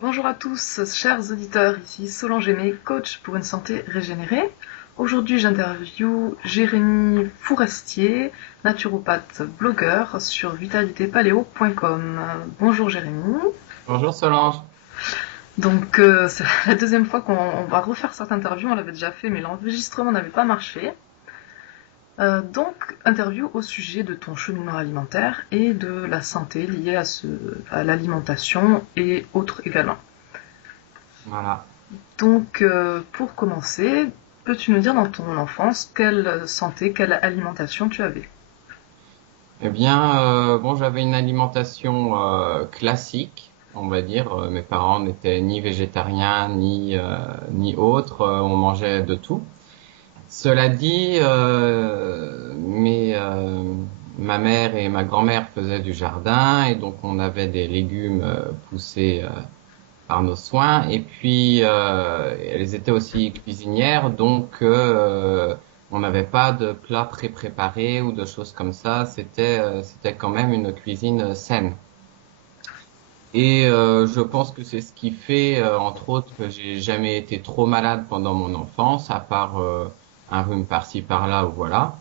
Bonjour à tous, chers auditeurs, ici Solange Aimé, coach pour une santé régénérée. Aujourd'hui, j'interviewe Jérémy Fourastier, naturopathe blogueur sur vitalitépaléo.com. Bonjour Jérémy. Bonjour Solange. Donc, c'est la deuxième fois qu'on va refaire cette interview, on l'avait déjà fait, mais l'enregistrement n'avait pas marché. Donc, interview au sujet de ton cheminement alimentaire et de la santé liée à l'alimentation et autres également. Voilà. Donc, pour commencer, peux-tu nous dire dans ton enfance quelle santé, quelle alimentation tu avais? Eh bien, bon, j'avais une alimentation classique, on va dire. Mes parents n'étaient ni végétariens ni autres. On mangeait de tout. Cela dit, ma mère et ma grand-mère faisaient du jardin et donc on avait des légumes poussés par nos soins. Et puis, elles étaient aussi cuisinières, donc on n'avait pas de plats pré-préparés ou de choses comme ça. C'était quand même une cuisine saine. Et je pense que c'est ce qui fait, entre autres, que j'ai jamais été trop malade pendant mon enfance, à part un rhume par-ci par-là, ou voilà.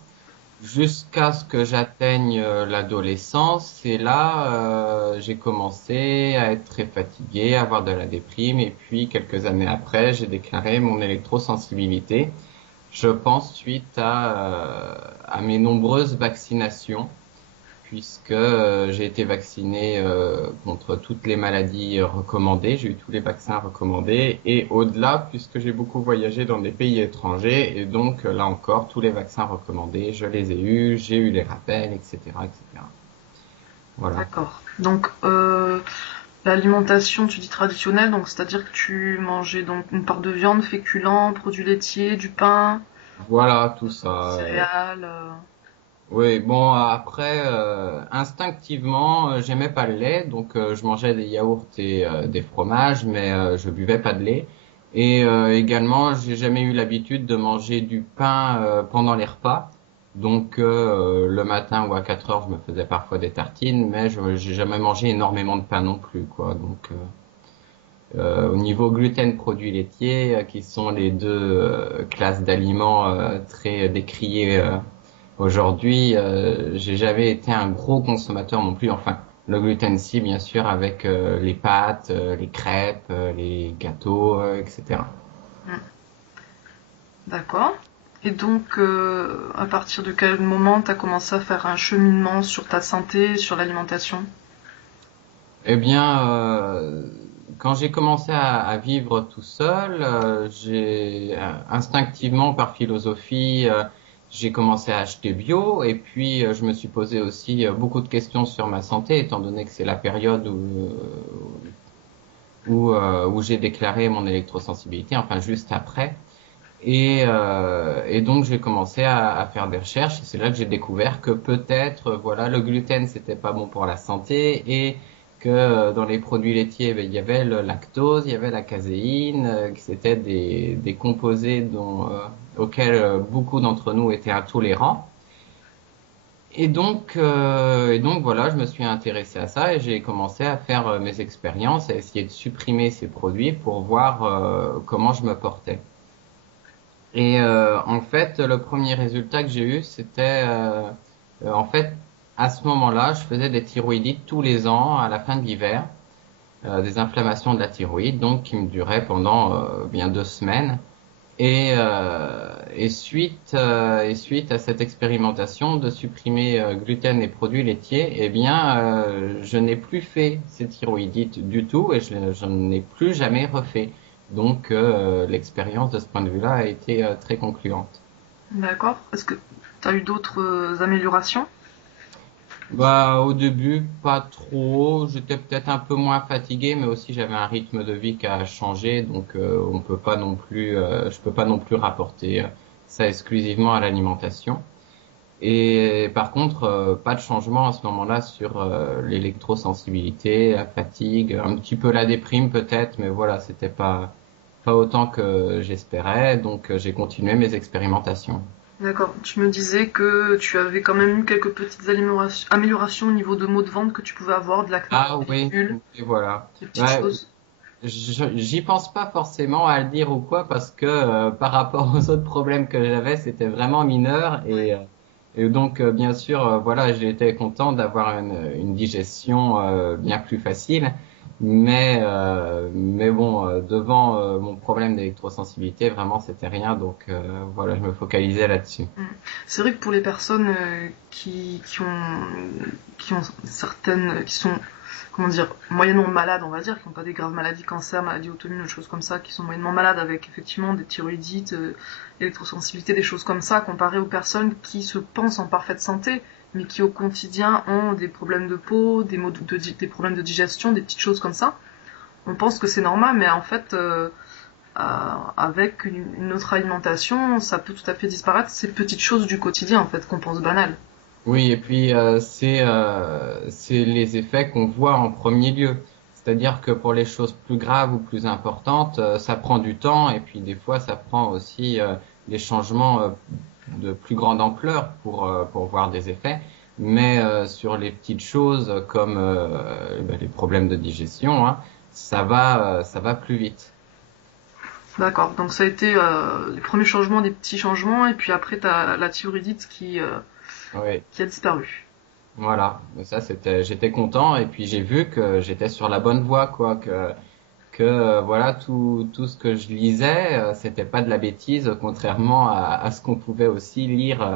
Jusqu'à ce que j'atteigne l'adolescence, et là, j'ai commencé à être très fatigué, à avoir de la déprime, et puis quelques années après, j'ai déclaré mon électrosensibilité. Je pense suite à mes nombreuses vaccinations, puisque j'ai été vacciné contre toutes les maladies recommandées, j'ai eu tous les vaccins recommandés, et au-delà, puisque j'ai beaucoup voyagé dans des pays étrangers, et donc là encore, tous les vaccins recommandés, je les ai eus, j'ai eu les rappels, etc., etc. Voilà. D'accord. Donc, l'alimentation, tu dis traditionnelle, donc c'est-à-dire que tu mangeais donc une part de viande, féculents, produits laitiers, du pain, Voilà, tout ça. céréales. Oui, bon, après, instinctivement, j'aimais pas le lait, donc je mangeais des yaourts et des fromages, mais je buvais pas de lait. Et également, j'ai jamais eu l'habitude de manger du pain pendant les repas. Donc le matin ou à 4 heures, je me faisais parfois des tartines, mais je j'ai jamais mangé énormément de pain non plus, quoi. Donc au niveau gluten, produits laitiers, qui sont les deux classes d'aliments très décriées aujourd'hui, j'ai jamais été un gros consommateur non plus. Enfin, le gluten si, bien sûr, avec les pâtes, les crêpes, les gâteaux, etc. Hmm. D'accord. Et donc, à partir de quel moment tu as commencé à faire un cheminement sur ta santé, sur l'alimentation? Eh bien, quand j'ai commencé à vivre tout seul, j'ai instinctivement, par philosophie, j'ai commencé à acheter bio et puis je me suis posé aussi beaucoup de questions sur ma santé, étant donné que c'est la période où j'ai déclaré mon électrosensibilité, enfin juste après. Et donc j'ai commencé à faire des recherches et c'est là que j'ai découvert que peut-être voilà le gluten c'était pas bon pour la santé et que dans les produits laitiers ben, il y avait le lactose, il y avait la caséine, que c'était des composés auxquels beaucoup d'entre nous étaient intolérants. Et donc voilà, je me suis intéressé à ça et j'ai commencé à faire mes expériences, à essayer de supprimer ces produits pour voir comment je me portais. Et en fait, le premier résultat que j'ai eu, c'était en fait à ce moment-là, je faisais des thyroïdites tous les ans à la fin de l'hiver, des inflammations de la thyroïde, donc qui me duraient pendant bien 2 semaines. Et suite à cette expérimentation de supprimer gluten et produits laitiers, eh bien, je n'ai plus fait ces thyroïdites du tout et je n'en ai plus jamais refait. Donc, l'expérience de ce point de vue-là a été très concluante. D'accord. Est-ce que tu as eu d'autres améliorations? Bah, au début, pas trop. J'étais peut-être un peu moins fatigué, mais aussi j'avais un rythme de vie qui a changé, donc on peut pas non plus, je peux pas non plus rapporter ça exclusivement à l'alimentation. Et par contre, pas de changement à ce moment-là sur l'électrosensibilité, la fatigue, un petit peu la déprime peut-être, mais voilà, c'était pas autant que j'espérais, donc j'ai continué mes expérimentations. D'accord. Tu me disais que tu avais quand même eu quelques petites améliorations au niveau de maux de ventre que tu pouvais avoir, de l'acné, Ah des oui, pilules, et voilà. des petites Ouais, choses. J'y pense pas forcément à le dire ou quoi parce que par rapport aux autres problèmes que j'avais, c'était vraiment mineur Ouais. et donc bien sûr, voilà, j'ai été content d'avoir une digestion bien plus facile, mais bon, devant mon problème d'électrosensibilité, vraiment c'était rien, donc voilà, je me focalisais là-dessus. Mm. C'est vrai que pour les personnes qui ont certaines, qui sont, comment dire, moyennement malades, on va dire, qui n'ont pas des graves maladies, cancer, maladies auto-immunes, des choses comme ça, qui sont moyennement malades avec effectivement des thyroïdites, électrosensibilité, des choses comme ça, comparé aux personnes qui se pensent en parfaite santé, mais qui au quotidien ont des problèmes de peau, des problèmes de digestion, des petites choses comme ça. On pense que c'est normal, mais en fait, avec une autre alimentation, ça peut tout à fait disparaître ces petites choses du quotidien en fait qu'on pense banales. Oui, et puis c'est les effets qu'on voit en premier lieu. C'est-à-dire que pour les choses plus graves ou plus importantes, ça prend du temps et puis des fois ça prend aussi des changements de plus grande ampleur pour voir des effets. Mais sur les petites choses comme ben, les problèmes de digestion, hein, ça va plus vite. D'accord, donc ça a été les premiers changements, des petits changements, et puis après t'as la thyroïdite Oui. qui a disparu. Voilà, mais ça c'était, j'étais content et puis j'ai vu que j'étais sur la bonne voie quoi, que voilà tout ce que je lisais c'était pas de la bêtise, contrairement à ce qu'on pouvait aussi lire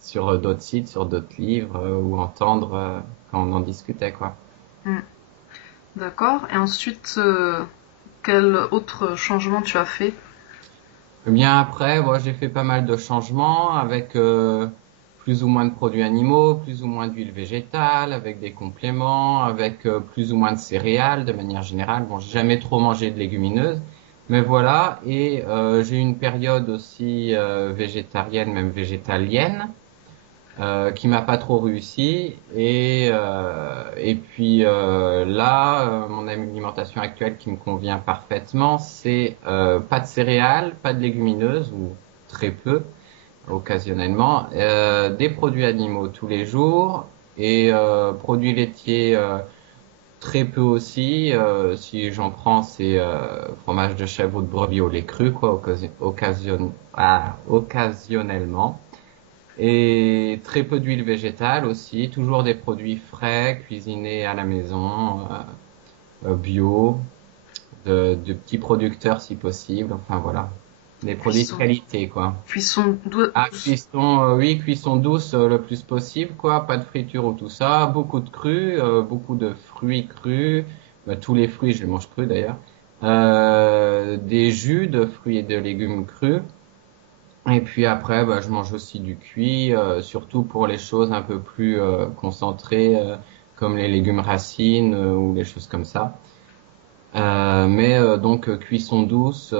sur d'autres sites, sur d'autres livres ou entendre quand on en discutait quoi. Hmm. D'accord, et ensuite, quel autre changement tu as fait? Eh bien après, moi j'ai fait pas mal de changements avec plus ou moins de produits animaux, plus ou moins d'huile végétale, avec des compléments, avec plus ou moins de céréales de manière générale. Bon, j'ai jamais trop mangé de légumineuses, mais voilà. Et j'ai eu une période aussi végétarienne, même végétalienne, qui m'a pas trop réussi. Et puis là, mon alimentation actuelle qui me convient parfaitement, c'est pas de céréales, pas de légumineuses ou très peu, occasionnellement, des produits animaux tous les jours et produits laitiers très peu aussi. Si j'en prends, c'est fromage de chèvre ou de brebis au lait cru, quoi, occasionnellement. Et très peu d'huile végétale aussi, toujours des produits frais, cuisinés à la maison, bio, de petits producteurs si possible, enfin voilà, des produits de Cuisson. qualité quoi. Cuisson Ah, douce. oui, cuisson douce le plus possible quoi, pas de friture ou tout ça, beaucoup de cru, beaucoup de fruits crus, bah, tous les fruits je les mange crus d'ailleurs, des jus de fruits et de légumes crus. Et puis après, bah, je mange aussi du cuit, surtout pour les choses un peu plus concentrées, comme les légumes racines ou les choses comme ça. Mais donc cuisson douce,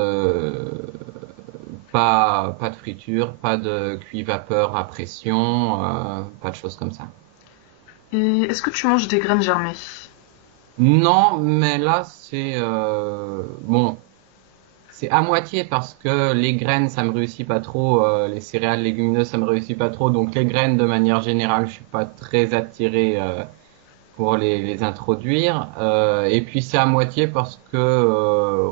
pas de friture, pas de cuit vapeur à pression, pas de choses comme ça. Et est-ce que tu manges des graines germées? Non, mais là c'est bon. C'est à moitié parce que les graines, ça me réussit pas trop, les céréales légumineuses, ça me réussit pas trop. Donc les graines, de manière générale, je suis pas très attiré pour les introduire. Et puis c'est à moitié parce que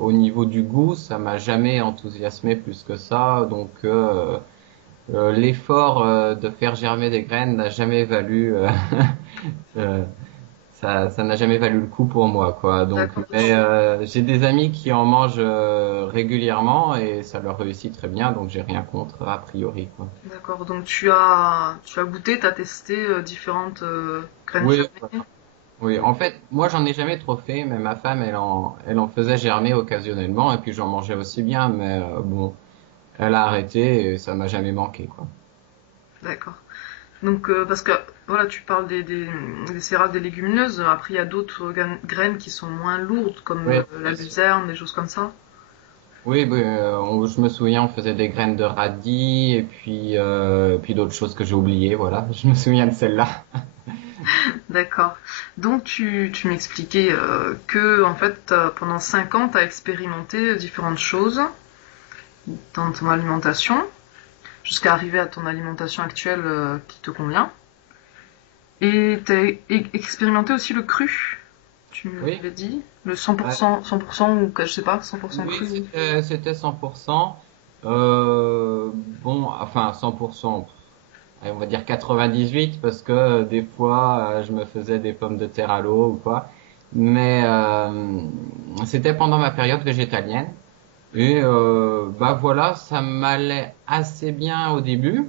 au niveau du goût, ça m'a jamais enthousiasmé plus que ça. Donc l'effort de faire germer des graines n'a jamais valu euh, ça n'a jamais valu le coup pour moi, quoi. Donc, D'accord. mais j'ai des amis qui en mangent régulièrement et ça leur réussit très bien, donc j'ai rien contre a priori, quoi. D'accord. Donc tu as goûté, tu as testé différentes graines Oui, germées. oui. En fait, moi j'en ai jamais trop fait, mais ma femme elle en faisait germer occasionnellement et puis j'en mangeais aussi bien, mais bon, elle a arrêté et ça m'a jamais manqué, quoi. D'accord. Donc parce que voilà, tu parles des céréales, des légumineuses. Après, il y a d'autres graines qui sont moins lourdes, comme Oui, la bien sûr. luzerne, des choses comme ça. Oui, je me souviens, on faisait des graines de radis et puis d'autres choses que j'ai oubliées, voilà. Je me souviens de celle-là. D'accord. Donc tu m'expliquais que en fait pendant 5 ans tu as expérimenté différentes choses dans ton alimentation jusqu'à arriver à ton alimentation actuelle qui te convient. Et tu as expérimenté aussi le cru. tu Oui, m'avais dit. Le euh, 100% ou je sais pas, 100% oui, cru. c'était 100%. Bon, enfin 100%. Allez, on va dire 98 parce que des fois je me faisais des pommes de terre à l'eau ou quoi. Mais c'était pendant ma période végétalienne et bah voilà, ça m'allait assez bien au début,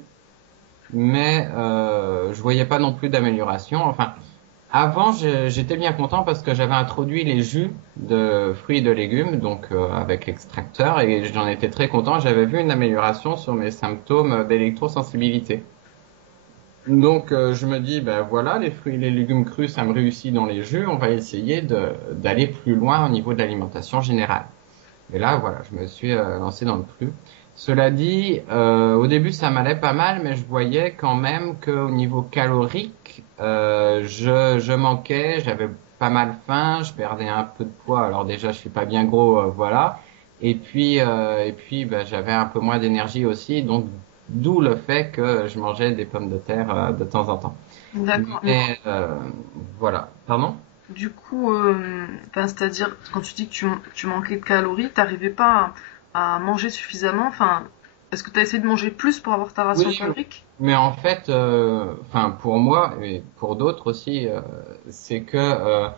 mais je voyais pas non plus d'amélioration. Enfin, avant j'étais bien content parce que j'avais introduit les jus de fruits et de légumes, donc avec l'extracteur, et j'en étais très content. J'avais vu une amélioration sur mes symptômes d'électrosensibilité. Donc je me dis, ben voilà, les fruits et les légumes crus, ça me réussit dans les jus, on va essayer d'aller plus loin au niveau de l'alimentation générale. Et là, voilà, je me suis lancé dans le cru. Cela dit, au début, ça m'allait pas mal, mais je voyais quand même qu'au niveau calorique, je manquais, j'avais pas mal faim, je perdais un peu de poids. Alors déjà, je suis pas bien gros, voilà. Et puis, bah, j'avais un peu moins d'énergie aussi, donc d'où le fait que je mangeais des pommes de terre de temps en temps. D'accord. Mais Mais voilà, pardon? du coup, enfin, c'est-à-dire, quand tu dis que tu manquais de calories, t'arrivais pas à manger suffisamment. Enfin, est-ce que t'as essayé de manger plus pour avoir ta ration Oui, calorique? mais en fait, enfin pour moi et pour d'autres aussi, c'est que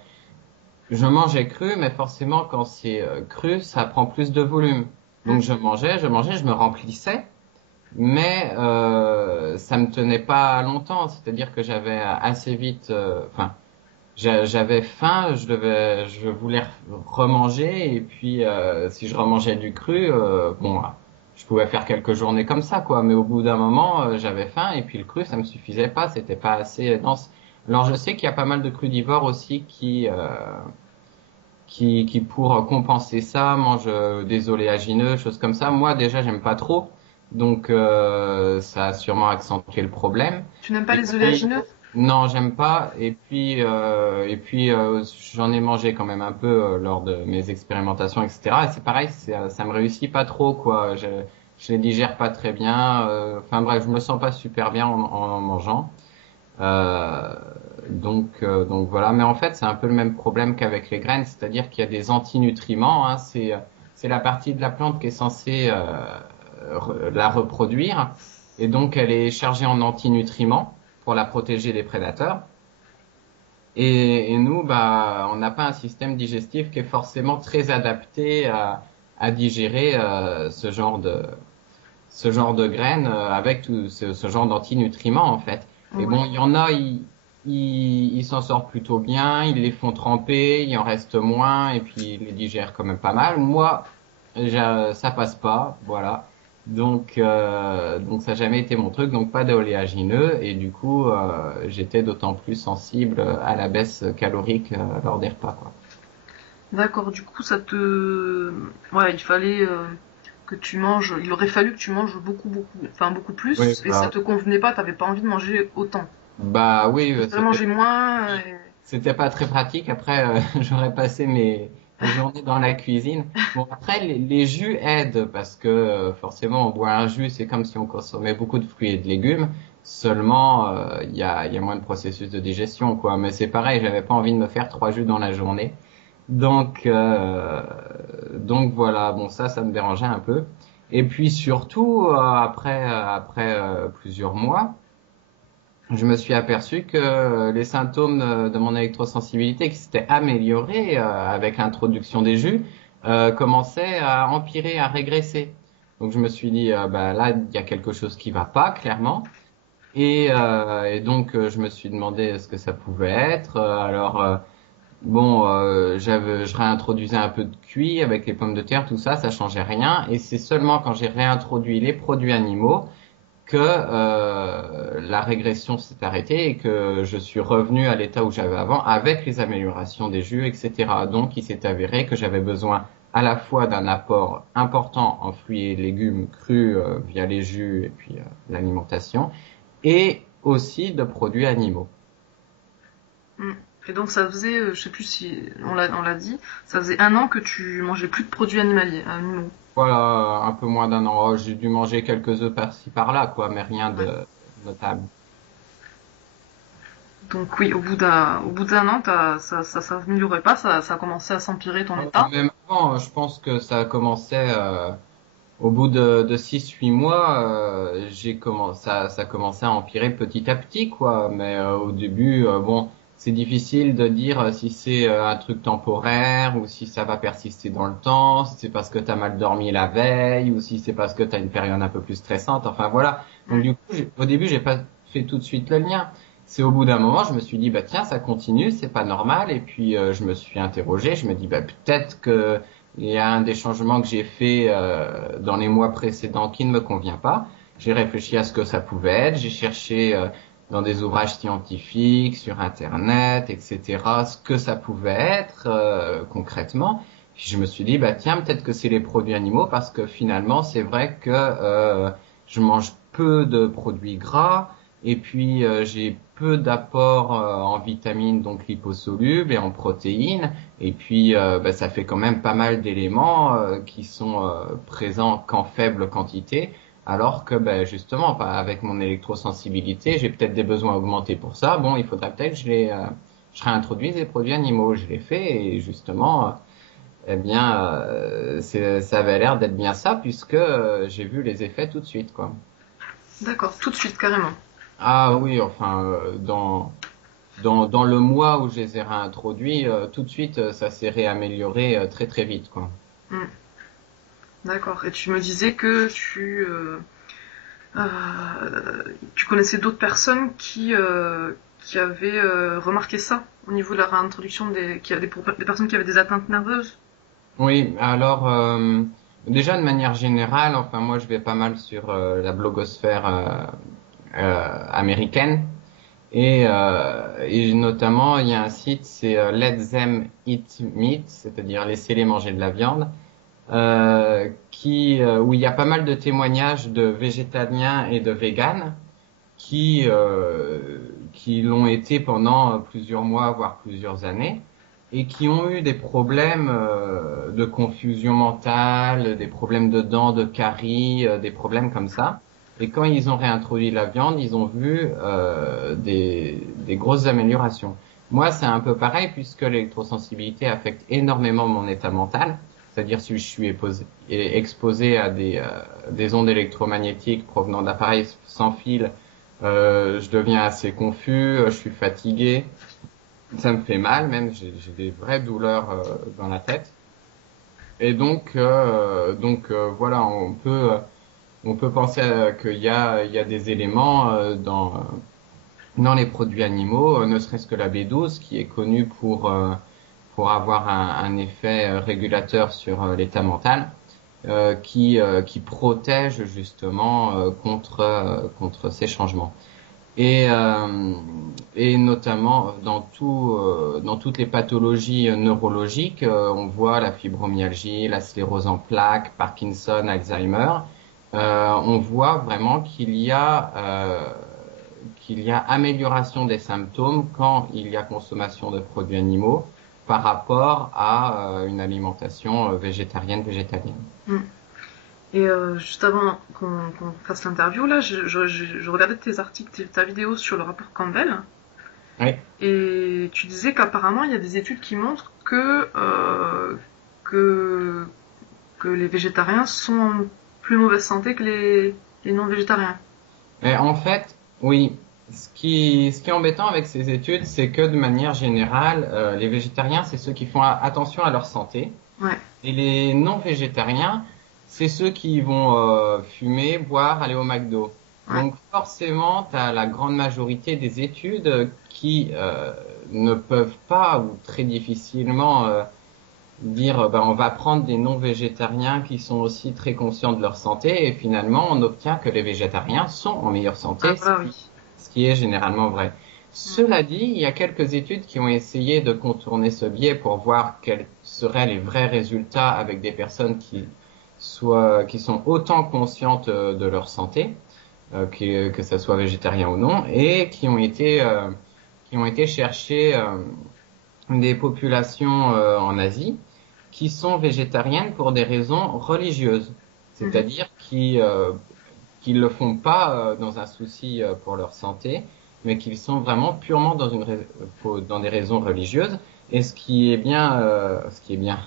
je mangeais cru, mais forcément quand c'est cru, ça prend plus de volume. Donc Mm. je me remplissais, mais ça me tenait pas longtemps. C'est-à-dire que j'avais assez vite, enfin j'avais faim, je voulais remanger, et puis si je remangeais du cru, bon, je pouvais faire quelques journées comme ça, quoi. Mais au bout d'un moment, j'avais faim, et puis le cru, ça me suffisait pas, c'était pas assez dense. Alors je sais qu'il y a pas mal de crudivores aussi qui pour compenser ça mangent des oléagineux, choses comme ça. Moi déjà, j'aime pas trop, donc ça a sûrement accentué le problème. Tu n'aimes pas Et les puis oléagineux? non, j'aime pas. Et puis, j'en ai mangé quand même un peu lors de mes expérimentations, etc. Et c'est pareil, ça me réussit pas trop, quoi. Je les digère pas très bien. Enfin bref, je me sens pas super bien en mangeant. Euh, donc voilà. Mais en fait, c'est un peu le même problème qu'avec les graines, c'est-à-dire qu'il y a des antinutriments. Hein. C'est la partie de la plante qui est censée la reproduire, et donc elle est chargée en antinutriments pour la protéger des prédateurs. Et nous, bah, on n'a pas un système digestif qui est forcément très adapté à digérer ce genre de graines avec tout ce genre d'antinutriments en fait. Et Ouais. bon, il y en a, ils s'en sortent plutôt bien, ils les font tremper, il en reste moins, et puis ils les digèrent quand même pas mal. Moi, ça passe pas, voilà. Donc ça n'a jamais été mon truc, donc pas d'oléagineux, et du coup, j'étais d'autant plus sensible à la baisse calorique lors des repas, quoi. D'accord, du coup, Ouais, il fallait que tu manges. Il aurait fallu que tu manges beaucoup, beaucoup. Enfin, beaucoup Oui, plus. Et ça voilà. te convenait pas, t'avais pas envie de manger autant. Bah Tu oui, préférais manger moins. c'était pas très pratique. Après, j'aurais passé mes journées dans la cuisine. Bon, après, les jus aident parce que forcément, on boit un jus, c'est comme si on consommait beaucoup de fruits et de légumes. Seulement, il y a moins de processus de digestion, quoi. Mais c'est pareil, j'avais pas envie de me faire 3 jus dans la journée. Donc voilà. Bon, ça me dérangeait un peu. Et puis surtout, après plusieurs mois, je me suis aperçu que les symptômes de mon électrosensibilité qui s'étaient améliorés avec l'introduction des jus commençaient à empirer, à régresser. Donc je me suis dit, bah, là, il y a quelque chose qui va pas, clairement. Et donc je me suis demandé ce que ça pouvait être. Alors bon, je réintroduisais un peu de cuit avec les pommes de terre, tout ça, ça changeait rien. Et c'est seulement quand j'ai réintroduit les produits animaux que la régression s'est arrêtée et que je suis revenu à l'état où j'avais avant avec les améliorations des jus, etc. Donc, il s'est avéré que j'avais besoin à la fois d'un apport important en fruits et légumes crus via les jus et puis l'alimentation, et aussi de produits animaux. Mm. Et donc ça faisait, je sais plus si on l'a dit, ça faisait 1 an que tu mangeais plus de produits animaux. Voilà, un peu moins d'un an. Oh, j'ai dû manger quelques œufs par-ci par-là, quoi, mais rien Ouais. de notable. Donc oui, au bout d'un an, ça s'améliorait pas, ça a commencé à s'empirer ton état. Même avant, je pense que ça a commencé au bout de 6-8 mois, ça a commencé à empirer petit à petit, quoi. Mais au début, bon, c'est difficile de dire si c'est un truc temporaire ou si ça va persister dans le temps, si c'est parce que t'as mal dormi la veille ou si c'est parce que t'as une période un peu plus stressante. Enfin voilà. Donc Mm. du coup, au début, j'ai pas fait tout de suite le lien. C'est au bout d'un moment, je me suis dit bah tiens, ça continue, c'est pas normal. Et puis je me suis interrogé, je me dis bah peut-être que il y a un des changements que j'ai fait dans les mois précédents qui ne me convient pas. J'ai réfléchi à ce que ça pouvait être. J'ai cherché dans des ouvrages scientifiques, sur Internet, etc., ce que ça pouvait être concrètement. Puis je me suis dit, bah tiens, peut-être que c'est les produits animaux parce que finalement, c'est vrai que je mange peu de produits gras et puis j'ai peu d'apports en vitamines, donc liposolubles, et en protéines. Et puis, bah, ça fait quand même pas mal d'éléments qui sont présents qu'en faible quantité, alors que bah, justement, avec mon électrosensibilité, j'ai peut-être des besoins augmentés pour ça. Bon, il faudrait peut-être que je réintroduise des produits animaux. Je l'ai fait et justement, eh bien, ça avait l'air d'être bien ça puisque j'ai vu les effets tout de suite, quoi. D'accord, tout de suite, carrément. Ah oui, enfin, dans le mois où je les ai réintroduits, tout de suite, ça s'est réamélioré très très vite, quoi. Mm. D'accord. Et tu me disais que tu connaissais d'autres personnes qui avaient remarqué ça au niveau de la réintroduction des personnes qui avaient des atteintes nerveuses. Oui, alors déjà de manière générale, enfin moi je vais pas mal sur la blogosphère américaine et notamment il y a un site, c'est Let Them Eat Meat, c'est-à-dire laissez-les manger de la viande, où il y a pas mal de témoignages de végétaliens et de véganes qui l'ont été pendant plusieurs mois, voire plusieurs années, et qui ont eu des problèmes de confusion mentale, des problèmes de dents, de caries, des problèmes comme ça. Et quand ils ont réintroduit la viande, ils ont vu des grosses améliorations. Moi, c'est un peu pareil puisque l'électrosensibilité affecte énormément mon état mental. C'est-à-dire si je suis exposé à des ondes électromagnétiques provenant d'appareils sans fil, je deviens assez confus, je suis fatigué, ça me fait mal, même j'ai des vraies douleurs dans la tête. Et donc voilà, on peut penser qu'il y a des éléments dans les produits animaux, ne serait-ce que la B12 qui est connue pour avoir un effet régulateur sur l'état mental, qui protège justement contre ces changements. Et, euh, et notamment dans toutes les pathologies neurologiques, on voit la fibromyalgie, la sclérose en plaques, Parkinson, Alzheimer. On voit vraiment qu'il y a amélioration des symptômes quand il y a consommation de produits animaux par rapport à une alimentation végétarienne. Mm. Et juste avant qu'on fasse l'interview, là, je regardais tes articles, ta vidéo sur le rapport Campbell, Oui. et tu disais qu'apparemment il y a des études qui montrent que, que les végétariens sont en plus mauvaise santé que les non-végétariens. Et en fait, oui, ce qui est embêtant avec ces études, c'est que de manière générale, les végétariens, c'est ceux qui font attention à leur santé, Ouais, et les non-végétariens, c'est ceux qui vont fumer, boire, aller au McDo. ouais. Donc forcément, tu as la grande majorité des études qui ne peuvent pas ou très difficilement dire on va prendre des non-végétariens qui sont aussi très conscients de leur santé et finalement on obtient que les végétariens sont en meilleure Ah santé, ce voilà, qui, oui. ce qui est généralement vrai. Mm. Cela dit, il y a quelques études qui ont essayé de contourner ce biais pour voir quels seraient les vrais résultats avec des personnes qui sont autant conscientes de leur santé, que ça soit végétarien ou non, et qui ont été chercher des populations en Asie qui sont végétariennes pour des raisons religieuses, Mhm. c'est-à-dire qui le font pas dans un souci pour leur santé, mais qui sont vraiment purement dans des raisons religieuses. Et ce qui est bien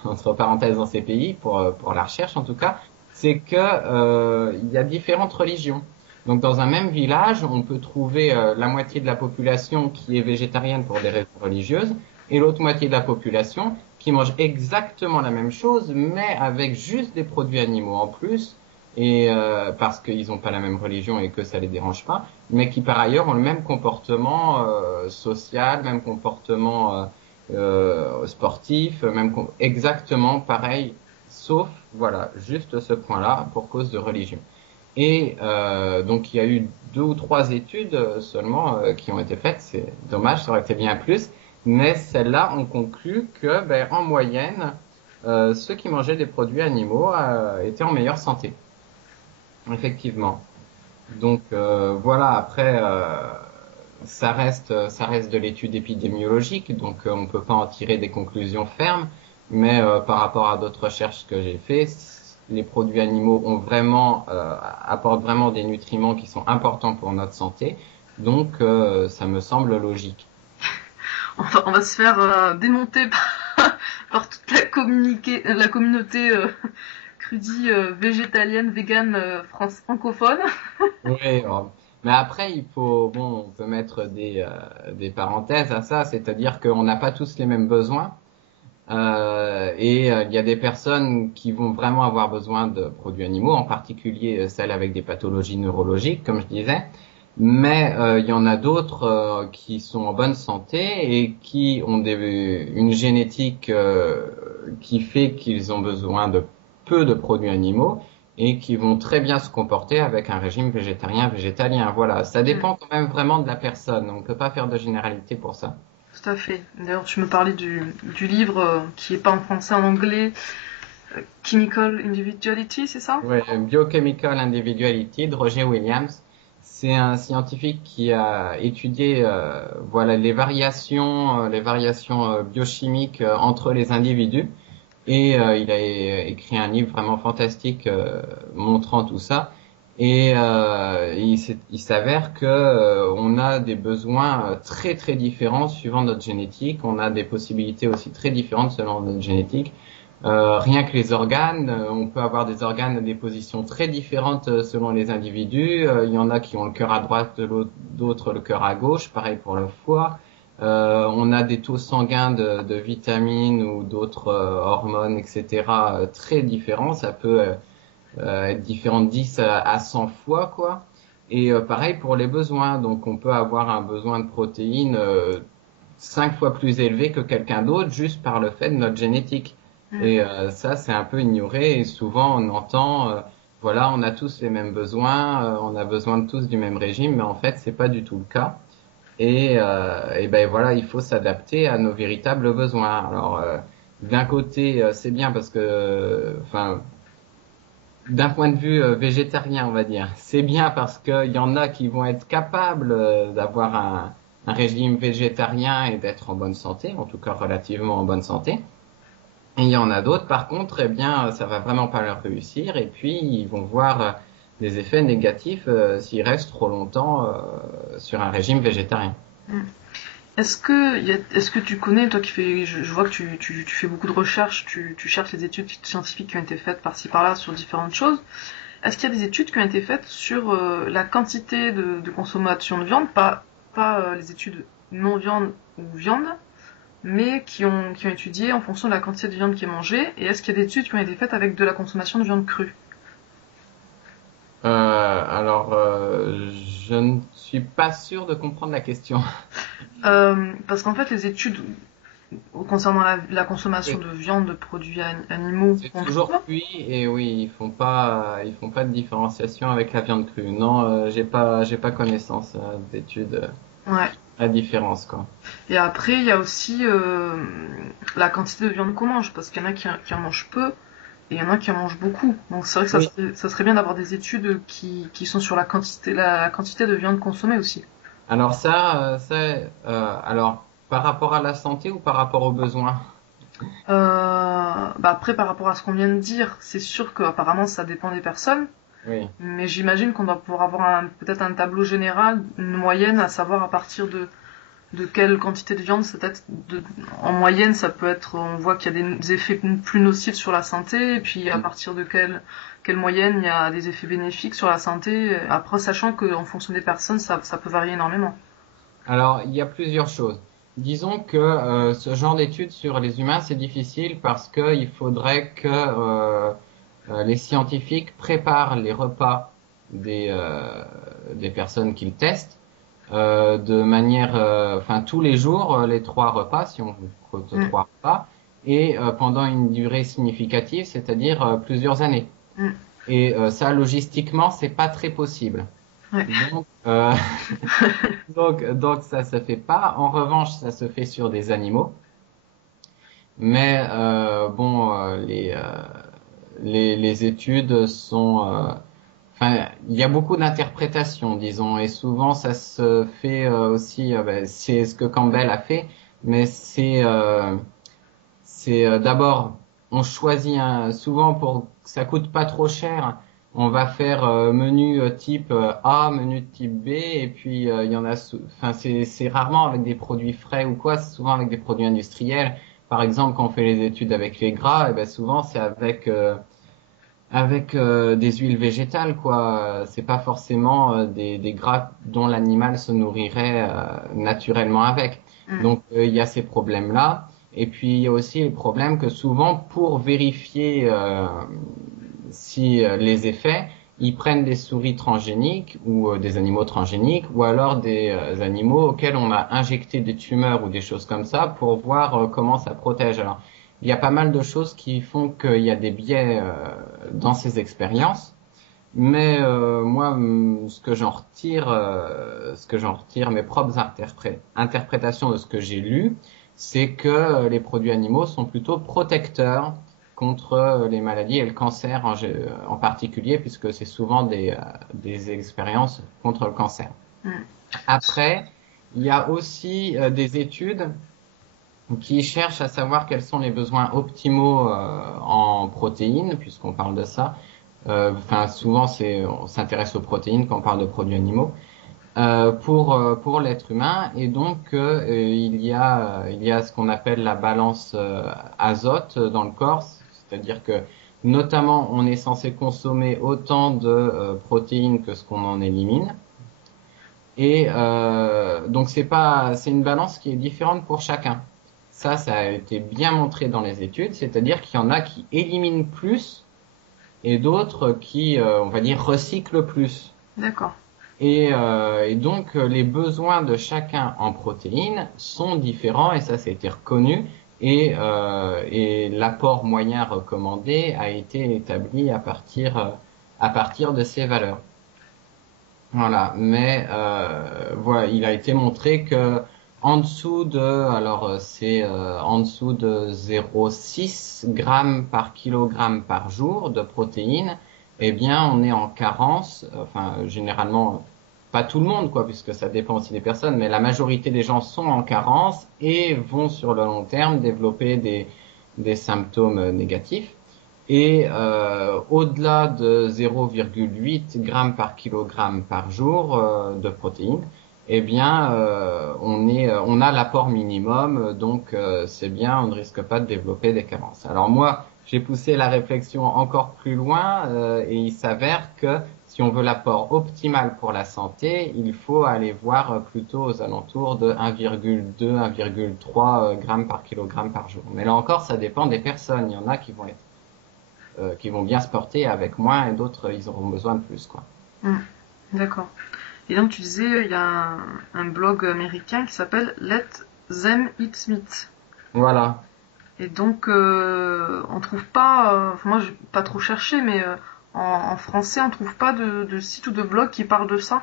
entre parenthèses dans ces pays pour la recherche en tout cas, c'est que il y a différentes religions. Donc dans un même village, on peut trouver la moitié de la population qui est végétarienne pour des raisons religieuses et l'autre moitié de la population qui mange exactement la même chose, mais avec juste des produits animaux en plus, et parce qu'ils n'ont pas la même religion et que ça les dérange pas, mais qui par ailleurs ont le même comportement social, même comportement sportif, exactement pareil, sauf voilà, juste ce point-là pour cause de religion. Et donc il y a eu 2 ou 3 études seulement qui ont été faites. C'est dommage, ça aurait été bien plus. Mais celles-là ont conclu que, ben, en moyenne, ceux qui mangeaient des produits animaux étaient en meilleure santé. Effectivement. Donc voilà. Après, ça reste de l'étude épidémiologique, donc on peut pas en tirer des conclusions fermes. Mais par rapport à d'autres recherches que j'ai fait, les produits animaux apportent vraiment des nutriments qui sont importants pour notre santé. Donc ça me semble logique. On va se faire démonter par toute la communauté crudie végétalienne, végane, francophone. Oui, mais après, on peut mettre des parenthèses à ça, c'est-à-dire qu'on n'a pas tous les mêmes besoins. Il y a des personnes qui vont vraiment avoir besoin de produits animaux, en particulier celles avec des pathologies neurologiques, comme je disais. Mais il y en a d'autres qui sont en bonne santé et qui ont une génétique qui fait qu'ils ont besoin de peu de produits animaux et qui vont très bien se comporter avec un régime végétalien. Voilà, ça dépend quand même vraiment de la personne. On ne peut pas faire de généralité pour ça. Tout à fait. D'ailleurs, tu me parlais du livre qui est pas en français, en anglais, Chemical Individuality, c'est ça? Ouais, Biochemical Individuality de Roger Williams. C'est un scientifique qui a étudié voilà les variations biochimiques entre les individus et il a écrit un livre vraiment fantastique montrant tout ça. Et il s'avère que on a des besoins très très différents suivant notre génétique. On a des possibilités aussi très différentes selon notre génétique. Rien que les organes, on peut avoir des organes à des positions très différentes selon les individus. Il y en a qui ont le cœur à droite, d'autres le cœur à gauche. Pareil pour le foie. On a des taux sanguins de vitamines ou d'autres hormones, etc. Très différents. Ça peut être différent de 10 à 100 fois, quoi. Et pareil pour les besoins. Donc on peut avoir un besoin de protéines 5 fois plus élevé que quelqu'un d'autre juste par le fait de notre génétique. Et ça, c'est un peu ignoré et souvent on entend, voilà, on a tous les mêmes besoins, on a besoin de tous du même régime, mais en fait, c'est pas du tout le cas. Et ben voilà, il faut s'adapter à nos véritables besoins. Alors, d'un côté, c'est bien parce que, enfin, d'un point de vue végétarien, on va dire, c'est bien parce qu'il y en a qui vont être capables d'avoir un régime végétarien et d'être en bonne santé, en tout cas relativement en bonne santé. Et il y en a d'autres, par contre, eh bien, ça va vraiment pas leur réussir, et puis ils vont voir des effets négatifs s'ils restent trop longtemps sur un régime végétarien. Est-ce que tu connais, toi qui fais, je vois que tu fais beaucoup de recherches, tu cherches les études scientifiques qui ont été faites par-ci par-là sur différentes choses. Est-ce qu'il y a des études qui ont été faites sur la quantité de consommation de viande, pas les études non viande ou viande, mais qui ont étudié en fonction de la quantité de viande qui est mangée, et est-ce qu'il y a des études qui ont été faites avec de la consommation de viande crue? Je ne suis pas sûr de comprendre la question. Parce qu'en fait, les études concernant la consommation Oui, de viande de produits animaux c'est qu'on toujours trouve. cuit et oui, ils font pas de différenciation avec la viande crue. Non, j'ai pas connaissance d'études Ouais. à différence quoi. Et après, il y a aussi la quantité de viande qu'on mange, parce qu'il y en a qui en mangent peu, et il y en a qui en mangent beaucoup. Donc c'est vrai que Oui. ça serait bien d'avoir des études qui sont sur la quantité de viande consommée aussi. Alors alors par rapport à la santé ou par rapport aux besoins? Bah après, par rapport à ce qu'on vient de dire, c'est sûr qu'apparemment ça dépend des personnes. Oui. Mais j'imagine qu'on doit pouvoir avoir peut-être un tableau général, une moyenne, à savoir à partir de quelle quantité de viande, en moyenne, ça peut être, on voit qu'il y a des effets plus nocifs sur la santé, et puis à partir de quelle moyenne il y a des effets bénéfiques sur la santé. Après, sachant qu'en fonction des personnes, ça peut varier énormément. Alors, il y a plusieurs choses. Disons que ce genre d'études sur les humains, c'est difficile parce qu'il faudrait que les scientifiques préparent les repas des personnes qu'ils testent de manière, enfin tous les jours, les trois repas, si on compte Mm, trois repas, et pendant une durée significative, c'est-à-dire plusieurs années. mm, Et ça, logistiquement, c'est pas très possible. ouais. Donc, donc ça se fait pas. En revanche, ça se fait sur des animaux. Mais bon, les études sont, enfin, il y a beaucoup d'interprétations, disons, et souvent ça se fait aussi. Ben, c'est ce que Campbell a fait, mais c'est d'abord, on choisit souvent pour que ça coûte pas trop cher. On va faire menu type A, menu type B, et puis il y en a, enfin c'est rarement avec des produits frais ou quoi, c'est souvent avec des produits industriels. Par exemple, quand on fait les études avec les gras, et ben souvent c'est avec des huiles végétales quoi. C'est pas forcément des gras dont l'animal se nourrirait naturellement avec. Mm, Donc il y a ces problèmes-là. Et puis il y a aussi le problème que souvent pour vérifier si les effets, ils prennent des souris transgéniques ou des animaux transgéniques ou alors des animaux auxquels on a injecté des tumeurs ou des choses comme ça pour voir comment ça protège. Alors il y a pas mal de choses qui font qu'il y a des biais dans ces expériences. Mais moi, ce que j'en retire, mes propres interprétations de ce que j'ai lu, c'est que les produits animaux sont plutôt protecteurs contre les maladies et le cancer en particulier, puisque c'est souvent des expériences contre le cancer. mm, Après, il y a aussi des études qui cherchent à savoir quels sont les besoins optimaux en protéines, puisqu'on parle de ça. Enfin, souvent, on s'intéresse aux protéines quand on parle de produits animaux pour l'être humain. Et donc, il y a ce qu'on appelle la balance azote dans le corps, c'est-à-dire que notamment, on est censé consommer autant de protéines que ce qu'on en élimine. Et donc c'est une balance qui est différente pour chacun. Ça a été bien montré dans les études, c'est-à-dire qu'il y en a qui éliminent plus et d'autres qui, on va dire, recyclent plus. d'accord. Et donc les besoins de chacun en protéines sont différents et ça été reconnu. Et l'apport moyen recommandé a été établi à partir de ces valeurs. Voilà, mais voilà, il a été montré que en dessous de, alors c'est en dessous de 0,6 grammes par kilogramme par jour de protéines, eh bien on est en carence. Enfin, généralement, pas tout le monde quoi, puisque ça dépend aussi des personnes, mais la majorité des gens sont en carence et vont sur le long terme développer des symptômes négatifs. Et au-delà de 0,8 grammes par kilogramme par jour de protéines, eh bien, on a l'apport minimum, donc c'est bien, on ne risque pas de développer des carences. Alors moi, j'ai poussé la réflexion encore plus loin et il s'avère que si on veut l'apport optimal pour la santé, il faut aller voir plutôt aux alentours de 1,2, 1,3 grammes par kilogramme par jour. Mais là encore, ça dépend des personnes. Il y en a qui vont bien se porter avec moins et d'autres ils auront besoin de plus quoi. Mm, d'accord. Et donc tu disais, il y a un blog américain qui s'appelle Let Them Eat Meat. Voilà. Et donc on trouve pas, enfin, moi j'ai pas trop cherché, mais en français on trouve pas de site ou de blog qui parle de ça.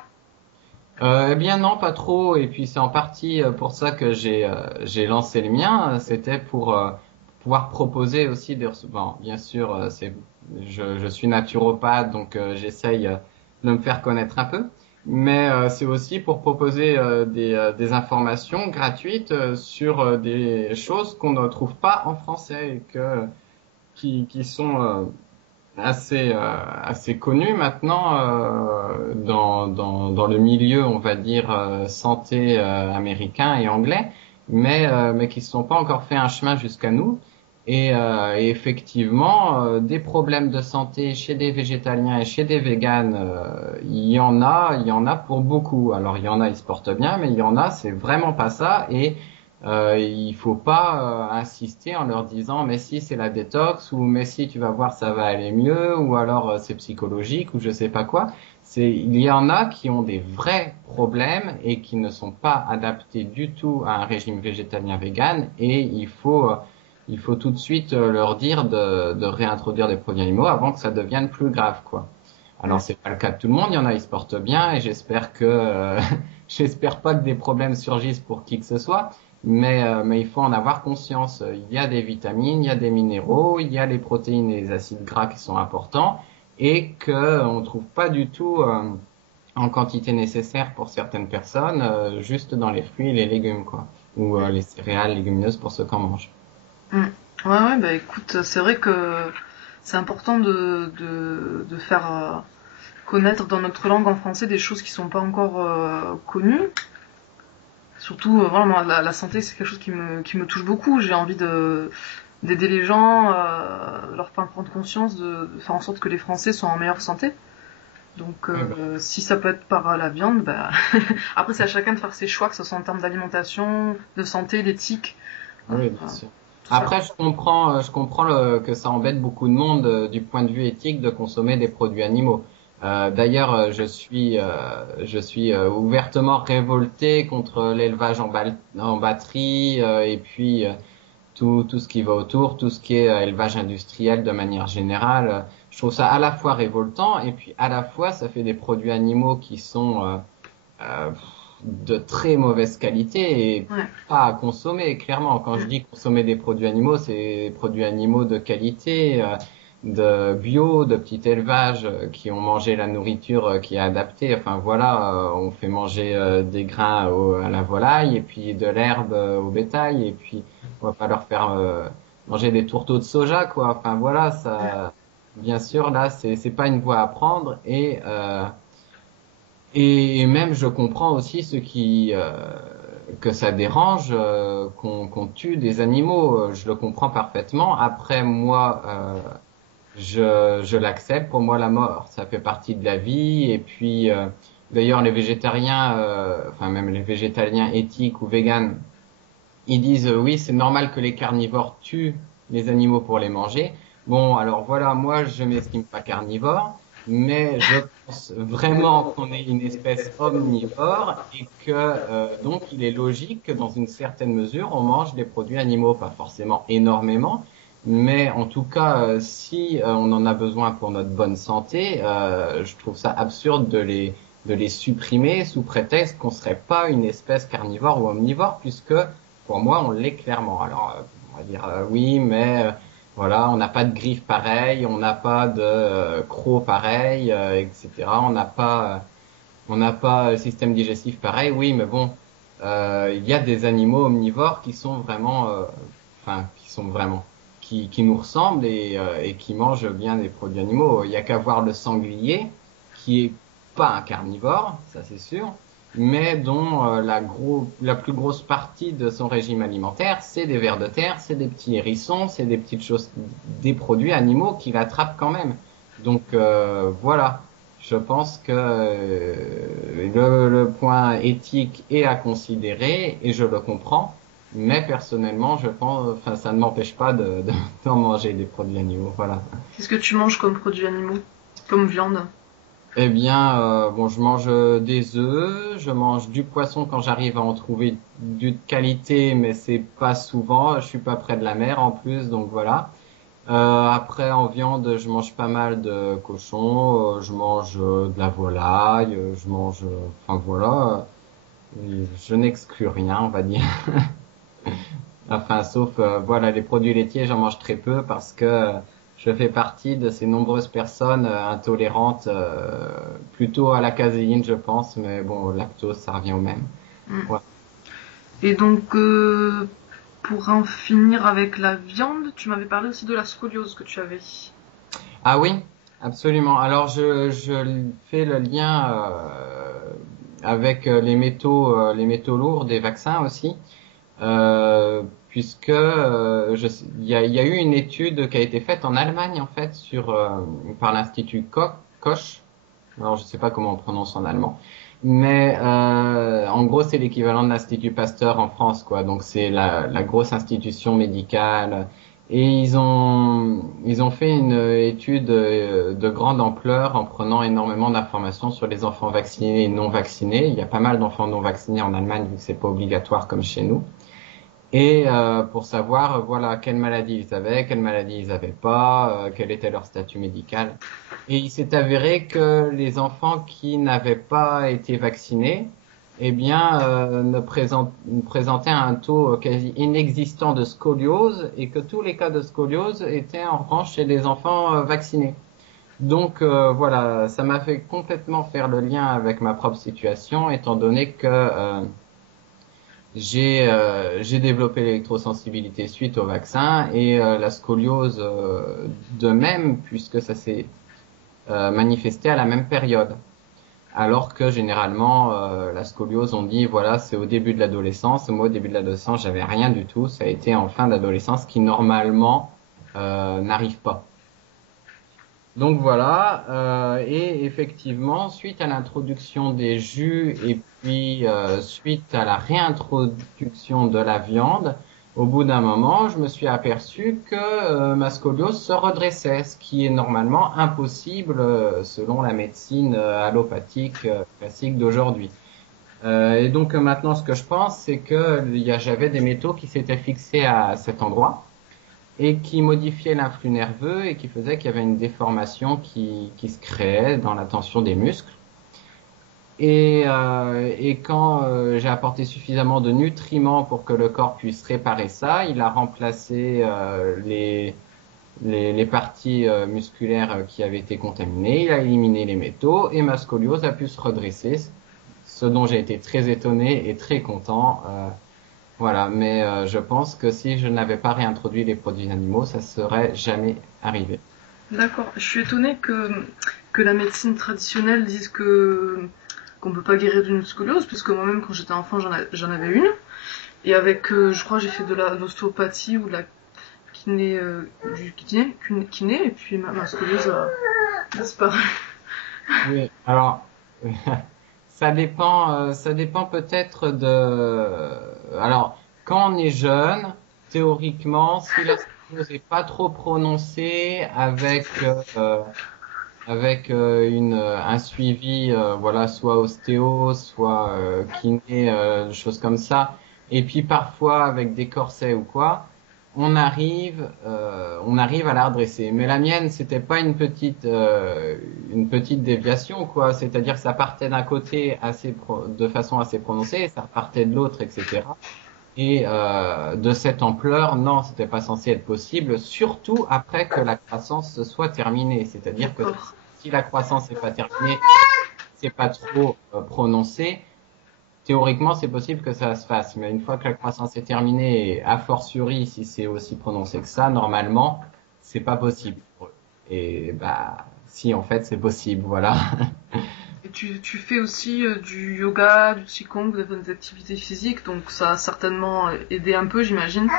Eh bien non, pas trop. Et puis c'est en partie pour ça que j'ai lancé le mien. C'était pour pouvoir proposer aussi des bon, bien sûr, je suis naturopathe, donc j'essaye de me faire connaître un peu. Mais c'est aussi pour proposer des informations gratuites sur des choses qu'on ne trouve pas en français et qui sont assez connu maintenant dans le milieu, on va dire, santé américain et anglais, mais qui ne sont pas encore fait un chemin jusqu'à nous. Et effectivement, des problèmes de santé chez des végétaliens et chez des véganes, il y en a pour beaucoup. Alors il y en a, ils se portent bien, mais il y en a, c'est vraiment pas ça. Et il faut pas insister en leur disant mais si c'est la détox ou mais si tu vas voir ça va aller mieux ou alors c'est psychologique ou je sais pas quoi. Il y en a qui ont des vrais problèmes et qui ne sont pas adaptés du tout à un régime végétalien vegan et il faut tout de suite leur dire de réintroduire des produits animaux avant que ça devienne plus grave quoi. Alors c'est pas le cas de tout le monde, il y en a ils se portent bien et j'espère que j'espère pas que des problèmes surgissent pour qui que ce soit. Mais il faut en avoir conscience. Il y a des vitamines, il y a des minéraux, il y a les protéines et les acides gras qui sont importants et que on trouve pas du tout en quantité nécessaire pour certaines personnes, juste dans les fruits et les légumes, quoi, ou les céréales légumineuses pour ceux qui en mangent. Mm. Ouais, bah écoute, c'est vrai que c'est important de faire connaître dans notre langue en français des choses qui sont pas encore connues. Surtout, voilà, moi, la santé, c'est quelque chose qui me touche beaucoup. J'ai envie d'aider les gens, leur faire prendre conscience, de faire en sorte que les Français soient en meilleure santé. Donc, si ça peut être par la viande, bah... après, c'est à chacun de faire ses choix, que ce soit en termes d'alimentation, de santé, d'éthique. Oui, bien sûr. Tout ça. Après, je comprends que ça embête beaucoup de monde du point de vue éthique de consommer des produits animaux. D'ailleurs, je suis ouvertement révolté contre l'élevage en batterie et puis tout ce qui va autour, tout ce qui est élevage industriel de manière générale. Je trouve ça à la fois révoltant et puis à la fois ça fait des produits animaux qui sont euh, de très mauvaise qualité et Ouais. pas à consommer. Clairement, quand je dis consommer des produits animaux, c'est des produits animaux de qualité, de bio, de petit élevage, qui ont mangé la nourriture qui est adaptée. Enfin voilà, on fait manger des grains à la volaille et puis de l'herbe au bétail et puis on va pas leur faire manger des tourteaux de soja, quoi. Enfin voilà, ça, bien sûr, là, c'est pas une voie à prendre et même, je comprends aussi ceux qui que ça dérange qu'on tue des animaux. Je le comprends parfaitement. Après, moi, je l'accepte. Pour moi, la mort, ça fait partie de la vie. Et puis, d'ailleurs, les végétariens, enfin même les végétaliens éthiques ou véganes, ils disent oui, c'est normal que les carnivores tuent les animaux pour les manger. Bon, alors voilà, moi je m'estime pas carnivore, mais je pense vraiment qu'on est une espèce omnivore et que donc il est logique que dans une certaine mesure on mange des produits animaux, pas forcément énormément, mais en tout cas si on en a besoin pour notre bonne santé, je trouve ça absurde de les supprimer sous prétexte qu'on serait pas une espèce carnivore ou omnivore puisque pour moi, on l'est clairement. Alors, on va dire oui, mais voilà, on n'a pas de griffes pareilles, on n'a pas de crocs pareils, etc. On n'a pas le système digestif pareil. Oui, mais bon, il y a des animaux omnivores qui sont vraiment, enfin, qui nous ressemblent et qui mangent bien des produits animaux. Il y a qu'à voir le sanglier, qui est pas un carnivore, ça c'est sûr mais dont la plus grosse partie de son régime alimentaire, c'est des vers de terre, c'est des petits hérissons, c'est des petites choses, des produits animaux qu'il attrape quand même. Donc voilà, je pense que le point éthique est à considérer et je le comprends, mais personnellement, je pense, enfin, ça ne m'empêche pas d'en manger des produits animaux. Voilà. Qu'est-ce que tu manges comme produits animaux? Comme viande? Eh bien, bon, je mange des œufs, je mange du poisson quand j'arrive à en trouver du de qualité, mais c'est pas souvent. Je suis pas près de la mer en plus, donc voilà. Après, en viande, je mange pas mal de cochon, je mange de la volaille, je mange, enfin voilà, je n'exclus rien, on va dire. Enfin, sauf, voilà, les produits laitiers, j'en mange très peu parce que je fais partie de ces nombreuses personnes intolérantes, plutôt à la caséine, je pense, mais bon, au lactose, ça revient au même. Mm. Ouais. Et donc, pour en finir avec la viande, tu m'avais parlé aussi de la scoliose que tu avais. Ah oui? Absolument. Alors je fais le lien avec les métaux lourds des vaccins aussi, puisque il y a eu une étude qui a été faite en Allemagne en fait par l'Institut Koch. Alors je sais pas comment on prononce en allemand, mais en gros c'est l'équivalent de l'Institut Pasteur en France, quoi. Donc c'est la grosse institution médicale. Et ils ont fait une étude de grande ampleur en prenant énormément d'informations sur les enfants vaccinés et non vaccinés. Il y a pas mal d'enfants non vaccinés en Allemagne vu que c'est pas obligatoire comme chez nous. Et pour savoir voilà quelle maladie ils avaient, quelle maladie ils avaient pas, quel était leur statut médical. Et il s'est avéré que les enfants qui n'avaient pas été vaccinés, eh bien, ne présentaient un taux quasi inexistant de scoliose et que tous les cas de scoliose étaient en revanche chez les enfants vaccinés. Donc voilà, ça m'a fait complètement faire le lien avec ma propre situation, étant donné que j'ai développé l'électrosensibilité suite au vaccin et la scoliose de même, puisque ça s'est manifesté à la même période. Alors que généralement, la scoliose, on dit, voilà, c'est au début de l'adolescence. Moi, au début de l'adolescence, j'avais rien du tout. Ça a été en fin d'adolescence qui, normalement, n'arrive pas. Donc voilà, et effectivement, suite à l'introduction des jus et puis suite à la réintroduction de la viande, au bout d'un moment, je me suis aperçu que ma scoliose se redressait, ce qui est normalement impossible selon la médecine allopathique classique d'aujourd'hui. Et donc maintenant, ce que je pense, c'est que j'avais des métaux qui s'étaient fixés à cet endroit et qui modifiait l'influx nerveux et qui faisait qu'il y avait une déformation qui se créait dans la tension des muscles. Et quand j'ai apporté suffisamment de nutriments pour que le corps puisse réparer ça, il a remplacé les parties musculaires qui avaient été contaminées, il a éliminé les métaux et ma scoliose a pu se redresser, ce dont j'ai été très étonné et très content. Voilà, mais je pense que si je n'avais pas réintroduit les produits animaux, ça serait jamais arrivé. D'accord. Je suis étonnée que la médecine traditionnelle dise qu'on peut pas guérir d'une scoliose, puisque moi-même, quand j'étais enfant, j'en avais une. Et avec, je crois, j'ai fait de l'ostéopathie ou de la kiné, kiné, et puis ma scoliose a disparu. Oui, alors ça dépend peut-être Alors, quand on est jeune, théoriquement, si la scoliose n'est pas trop prononcée avec un suivi voilà soit ostéo soit kiné choses comme ça et puis parfois avec des corsets ou quoi on arrive à la redresser, mais la mienne c'était pas une petite déviation quoi, c'est-à-dire que ça partait d'un côté de façon assez prononcée et ça repartait de l'autre, etc. Et de cette ampleur, non, c'était pas censé être possible, surtout après que la croissance se soit terminée. C'est-à-dire que D'accord. si la croissance n'est pas terminée, c'est pas trop prononcé, théoriquement c'est possible que ça se fasse. Mais une fois que la croissance est terminée, et a fortiori si c'est aussi prononcé que ça, normalement, c'est pas possible. Et bah si en fait c'est possible, voilà. Et tu fais aussi du yoga, du qigong, des activités physiques, donc ça a certainement aidé un peu, j'imagine.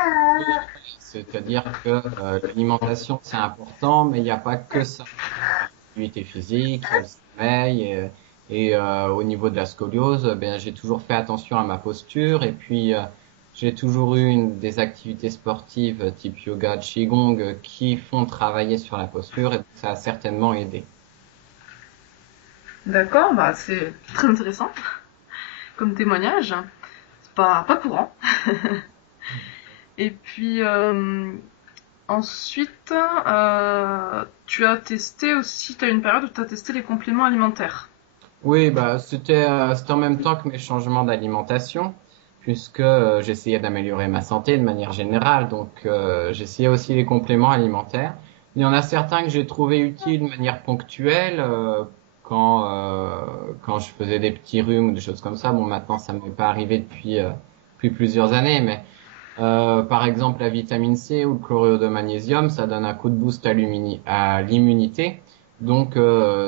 C'est-à-dire que l'alimentation c'est important, mais il n'y a pas que ça. L'activité physique, il y a le sommeil au niveau de la scoliose, ben j'ai toujours fait attention à ma posture et puis j'ai toujours eu des activités sportives type yoga, qigong qui font travailler sur la posture et ça a certainement aidé. D'accord, bah c'est très intéressant comme témoignage. C'est pas courant. Et puis ensuite, tu as testé aussi, tu as une période où tu as testé les compléments alimentaires. Oui, bah c'était en même temps que mes changements d'alimentation, puisque j'essayais d'améliorer ma santé de manière générale, donc j'essayais aussi les compléments alimentaires. Il y en a certains que j'ai trouvé utiles de manière ponctuelle quand je faisais des petits rhumes ou des choses comme ça. Bon, maintenant ça m'est pas arrivé depuis plusieurs années, mais par exemple la vitamine C ou le chlorure de magnésium, ça donne un coup de boost à l'immunité. Donc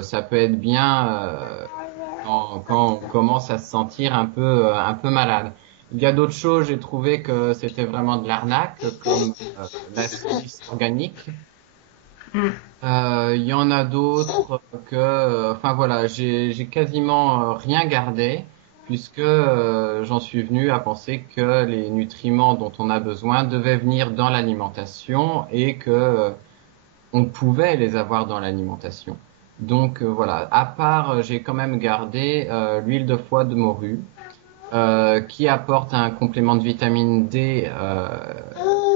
ça peut être bien quand on commence à se sentir un peu malade. Il y a d'autres choses, j'ai trouvé que c'était vraiment de l'arnaque, comme la silice organique. Mm. Il y en a d'autres que, enfin voilà, j'ai quasiment rien gardé puisque j'en suis venu à penser que les nutriments dont on a besoin devaient venir dans l'alimentation et que on pouvait les avoir dans l'alimentation. Donc voilà, à part, j'ai quand même gardé l'huile de foie de morue qui apporte un complément de vitamine D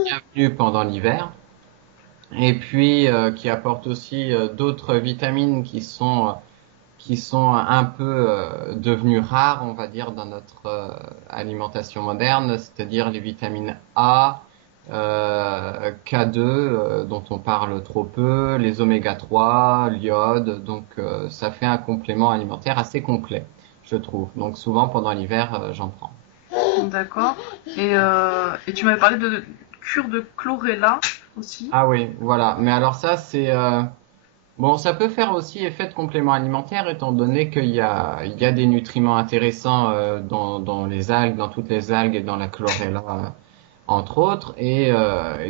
bienvenu pendant l'hiver et puis qui apporte aussi d'autres vitamines qui sont un peu devenues rares, on va dire, dans notre alimentation moderne, c'est-à-dire les vitamines A, K2 dont on parle trop peu, les oméga 3, l'iode, donc ça fait un complément alimentaire assez complet, je trouve. Donc souvent pendant l'hiver, j'en prends. D'accord. Et tu m'avais parlé de cure de chlorella aussi. Ah oui, voilà. Mais alors ça, c'est bon, ça peut faire aussi effet de complément alimentaire, étant donné il y a des nutriments intéressants dans les algues, dans toutes les algues et dans la chlorella, entre autres, et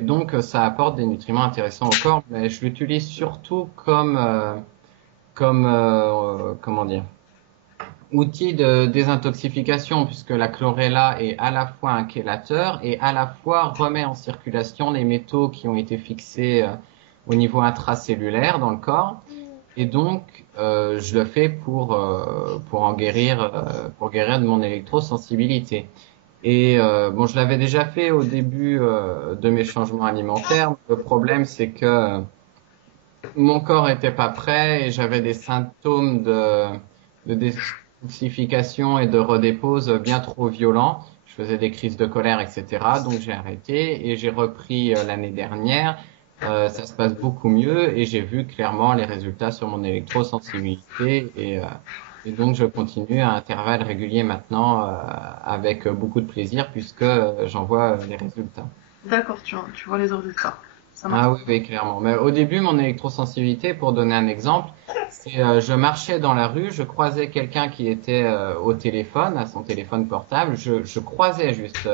donc ça apporte des nutriments intéressants au corps. Mais je l'utilise surtout comment dire, outil de désintoxication, puisque la chlorella est à la fois un chélateur et à la fois remet en circulation les métaux qui ont été fixés au niveau intracellulaire dans le corps. Et donc, je le fais pour guérir de mon électrosensibilité. Et bon, je l'avais déjà fait au début de mes changements alimentaires. Le problème, c'est que mon corps était pas prêt et j'avais des symptômes de détoxification et de redépose bien trop violents. Je faisais des crises de colère, etc. Donc j'ai arrêté et j'ai repris l'année dernière. Ça se passe beaucoup mieux et j'ai vu clairement les résultats sur mon électrosensibilité et donc je continue à intervalles réguliers maintenant avec beaucoup de plaisir puisque j'en vois les résultats. D'accord, tu vois les résultats. Ça marche. Ah oui, oui, clairement. Mais au début, mon électrosensibilité, pour donner un exemple, c'est je marchais dans la rue, je croisais quelqu'un qui était au téléphone, à son téléphone portable, je croisais juste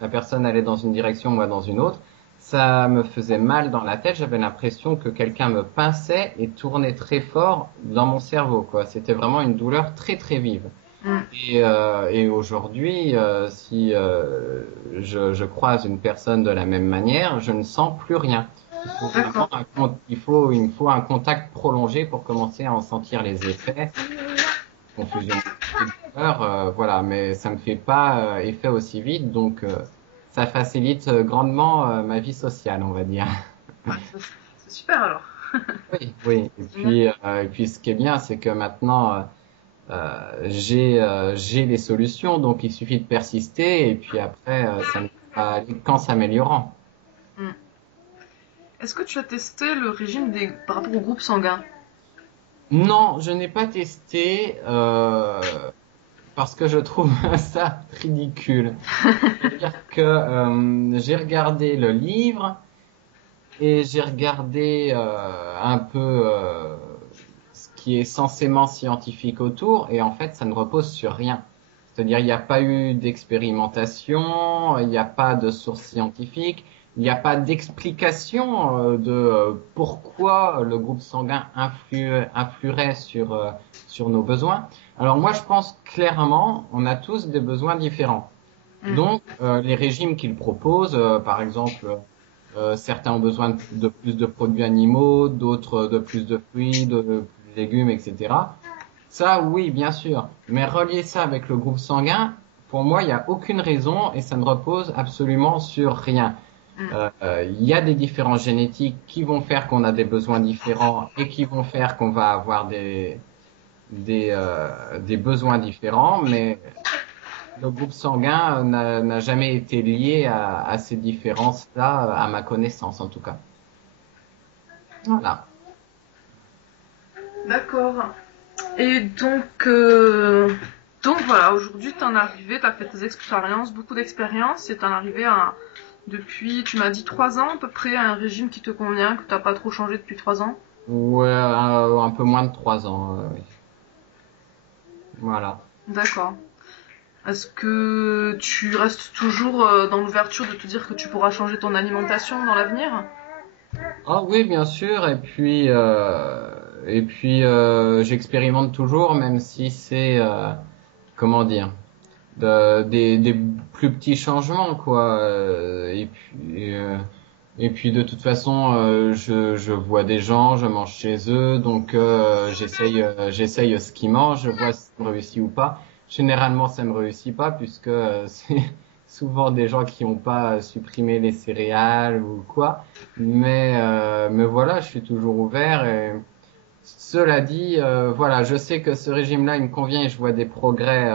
la personne allait dans une direction, moi dans une autre. Ça me faisait mal dans la tête, j'avais l'impression que quelqu'un me pinçait et tournait très fort dans mon cerveau, quoi. C'était vraiment une douleur très très vive. Mm. Et aujourd'hui, si je croise une personne de la même manière, je ne sens plus rien. Il faut vraiment D'accord. il me faut un contact prolongé pour commencer à en sentir les effets, confusion, et douleur, voilà. Mais ça me fait pas effet aussi vite, donc ça facilite grandement ma vie sociale, on va dire. Bah, c'est super alors. Oui, oui. Et puis ce qui est bien, c'est que maintenant j'ai les solutions, donc il suffit de persister et puis après, ça ne va aller qu'en s'améliorant. Mm. Est-ce que tu as testé le régime par rapport au groupe sanguin? Non, je n'ai pas testé parce que je trouve ça ridicule. C'est-à-dire que j'ai regardé le livre et j'ai regardé un peu ce qui est censément scientifique autour et en fait, ça ne repose sur rien. C'est-à-dire, il n'y a pas eu d'expérimentation, il n'y a pas de source scientifique, il n'y a pas d'explication de pourquoi le groupe sanguin influerait sur nos besoins. Alors moi, je pense clairement, on a tous des besoins différents. Mm. Donc, les régimes qu'ils proposent, par exemple, certains ont besoin de plus de produits animaux, d'autres de plus de fruits, de plus de légumes, etc. Ça, oui, bien sûr. Mais relier ça avec le groupe sanguin, pour moi, il n'y a aucune raison et ça ne repose absolument sur rien. Mm. Il y a des différences génétiques qui vont faire qu'on a des besoins différents et qui vont faire qu'on va avoir des besoins différents, mais le groupe sanguin n'a jamais été lié à ces différences-là, à ma connaissance en tout cas. Voilà. D'accord. Et donc voilà, aujourd'hui t'en es arrivé, t'as fait tes expériences, beaucoup d'expériences, et t'en es arrivé depuis, tu m'as dit 3 ans à peu près, à un régime qui te convient, que t'as pas trop changé depuis 3 ans. Ouais, un peu moins de 3 ans. Oui. Voilà. D'accord. Est-ce que tu restes toujours dans l'ouverture de te dire que tu pourras changer ton alimentation dans l'avenir? Ah oui, bien sûr. Et puis j'expérimente toujours, même si c'est comment dire, des plus petits changements, quoi. Et puis de toute façon, je vois des gens, je mange chez eux, donc j'essaye ce qu'ils mangent, je vois si ça me réussit ou pas. Généralement, ça me réussit pas puisque c'est souvent des gens qui n'ont pas supprimé les céréales ou quoi. Mais voilà, je suis toujours ouvert. Et cela dit, voilà, je sais que ce régime-là, il me convient et je vois des progrès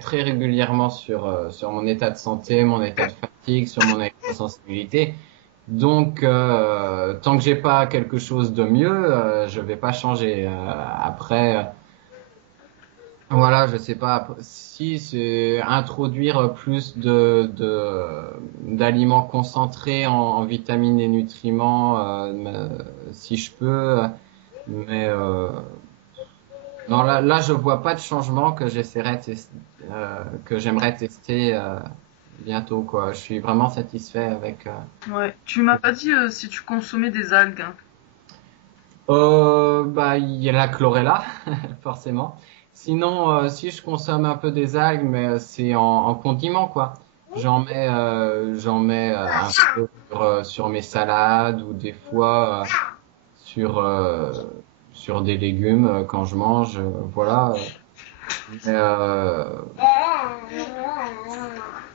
très régulièrement sur mon état de santé, mon état de fatigue, sur mon électrosensibilité. Donc, tant que j'ai pas quelque chose de mieux, je vais pas changer. Après, voilà, je sais pas si c'est introduire plus d'aliments concentrés en vitamines et nutriments, si je peux. Mais non, là, je vois pas de changement que j'aimerais tester bientôt, quoi. Je suis vraiment satisfait avec. Ouais. Tu m'as pas dit si tu consommais des algues. Bah, il y a la chlorella, forcément. Sinon, si je consomme un peu des algues, mais c'est en condiment, quoi. J'en mets un peu sur mes salades ou des fois sur sur des légumes quand je mange, voilà. Mais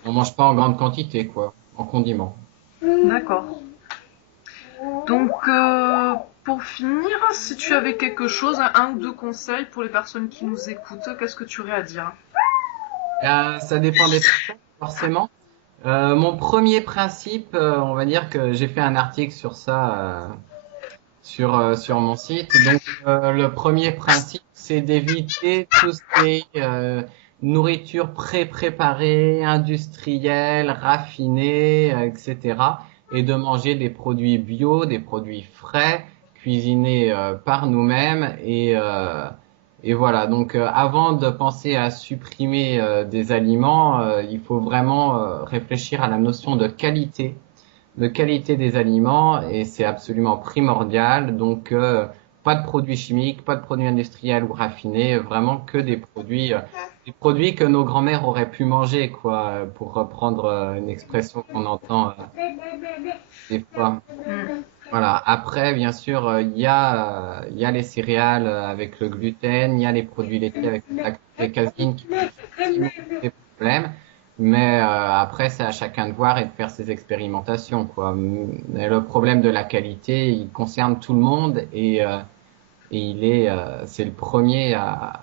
on mange pas en grande quantité, quoi, en condiment. D'accord. Donc, pour finir, si tu avais quelque chose, un ou deux conseils pour les personnes qui nous écoutent, qu'est-ce que tu aurais à dire? Ça dépend des personnes, forcément. Mon premier principe, on va dire que j'ai fait un article sur ça sur mon site. Donc, le premier principe, c'est d'éviter tout ce qui est nourriture pré-préparée, industrielle, raffinée, etc. Et de manger des produits bio, des produits frais, cuisinés par nous-mêmes. Et voilà. Donc, avant de penser à supprimer des aliments, il faut vraiment réfléchir à la notion de qualité des aliments et c'est absolument primordial. Donc, pas de produits chimiques, pas de produits industriels ou raffinés, vraiment que des produits que nos grands-mères auraient pu manger, quoi, pour reprendre une expression qu'on entend des fois. Hmm. Voilà. Après, bien sûr, il y a les céréales avec le gluten, il y a les produits laitiers avec la lactose et caséine qui peuvent effectivement poser problème. Mais après, c'est à chacun de voir et de faire ses expérimentations, quoi. Mais le problème de la qualité, il concerne tout le monde et c'est le premier à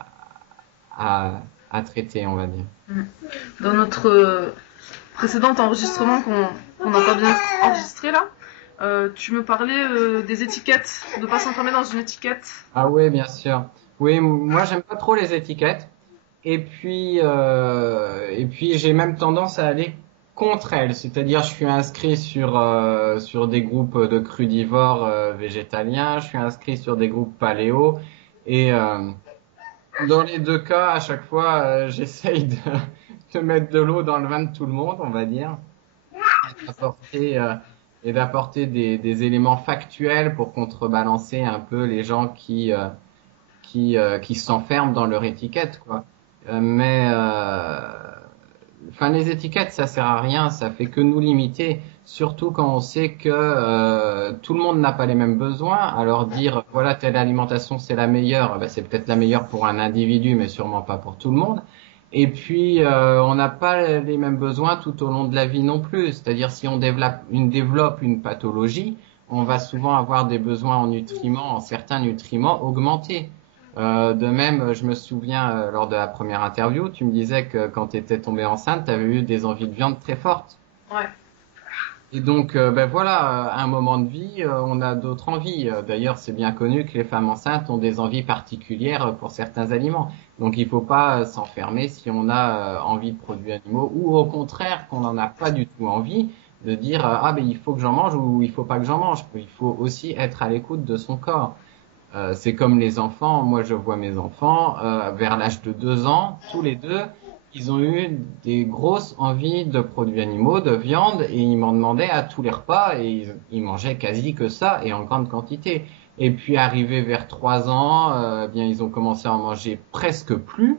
traiter, on va dire. Hmm. Dans notre précédent enregistrement qu'on n'a pas bien enregistré là, tu me parlais des étiquettes, de pas s'enfermer dans une étiquette. Ah oui, bien sûr. Oui, moi, j'aime pas trop les étiquettes. Et puis j'ai même tendance à aller contre elles, c'est-à-dire je suis inscrit sur des groupes de crudivores végétaliens, je suis inscrit sur des groupes paléo, et dans les deux cas, à chaque fois, j'essaye de mettre de l'eau dans le vin de tout le monde, on va dire, et d'apporter euh, et d'apporter des éléments factuels pour contrebalancer un peu les gens qui s'enferment dans leur étiquette, quoi. Enfin, les étiquettes, ça sert à rien, ça fait que nous limiter, surtout quand on sait que tout le monde n'a pas les mêmes besoins. Alors dire, voilà, telle alimentation, c'est la meilleure, ben, c'est peut-être la meilleure pour un individu, mais sûrement pas pour tout le monde. Et puis, on n'a pas les mêmes besoins tout au long de la vie non plus. C'est-à-dire, si on développe une pathologie, on va souvent avoir des besoins en nutriments, en certains nutriments augmentés. De même, je me souviens, lors de la première interview, tu me disais que quand tu étais tombée enceinte, tu avais eu des envies de viande très fortes. Ouais. Et donc, ben voilà, à un moment de vie, on a d'autres envies. D'ailleurs, c'est bien connu que les femmes enceintes ont des envies particulières pour certains aliments. Donc, il faut pas s'enfermer si on a envie de produits animaux ou au contraire qu'on n'en a pas du tout envie. de dire ah ben il faut que j'en mange ou il faut pas que j'en mange. Il faut aussi être à l'écoute de son corps. C'est comme les enfants. Moi, je vois mes enfants vers l'âge de 2 ans, tous les deux, ils ont eu des grosses envies de produits animaux, de viande, et ils m'en demandaient à tous les repas, et ils mangeaient quasi que ça, et en grande quantité. Et puis, arrivé vers 3 ans, bien, ils ont commencé à en manger presque plus.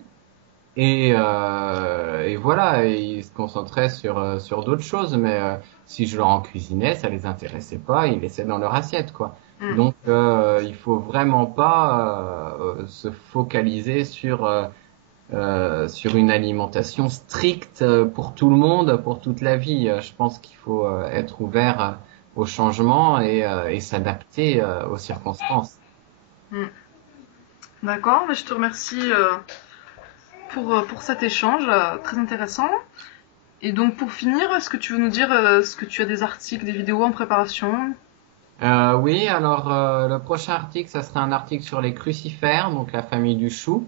Et voilà, et ils se concentraient sur d'autres choses, mais si je leur en cuisinais, ça les intéressait pas, ils laissaient dans leur assiette, quoi. Mm. Donc il faut vraiment pas se focaliser sur une alimentation stricte pour tout le monde, pour toute la vie. Je pense qu'il faut être ouvert au changement et s'adapter aux circonstances. Mm. D'accord, mais je te remercie pour cet échange très intéressant. Et donc pour finir, est-ce que tu veux nous dire est-ce que tu as des articles, des vidéos en préparation? Oui, alors le prochain article, ça sera un article sur les crucifères, donc la famille du chou,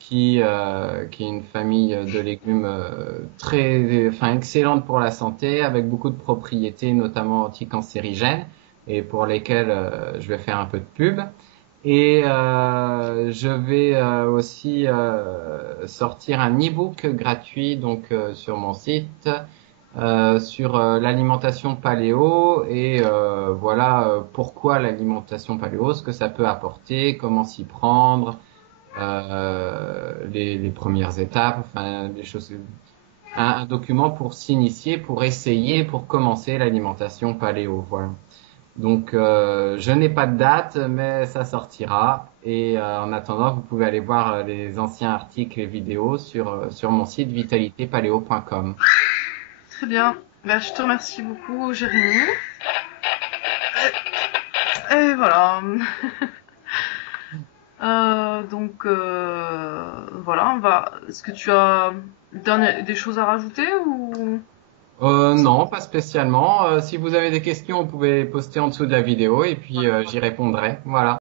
qui est une famille de légumes enfin excellente pour la santé, avec beaucoup de propriétés, notamment anticancérigènes, et pour lesquelles je vais faire un peu de pub. Et je vais aussi sortir un e-book gratuit donc sur mon site sur l'alimentation paléo et voilà pourquoi l'alimentation paléo, ce que ça peut apporter, comment s'y prendre, les premières étapes, enfin des choses, un document pour s'initier, pour essayer, pour commencer l'alimentation paléo. Voilà. Donc je n'ai pas de date, mais ça sortira. Et en attendant, vous pouvez aller voir les anciens articles et vidéos sur mon site vitalitépaléo.com. Très bien. Ben, je te remercie beaucoup, Jérémy. Et voilà. Voilà, Est-ce que tu as des choses à rajouter ou? Non, pas spécialement. Si vous avez des questions, vous pouvez poster en dessous de la vidéo et puis j'y répondrai. Voilà.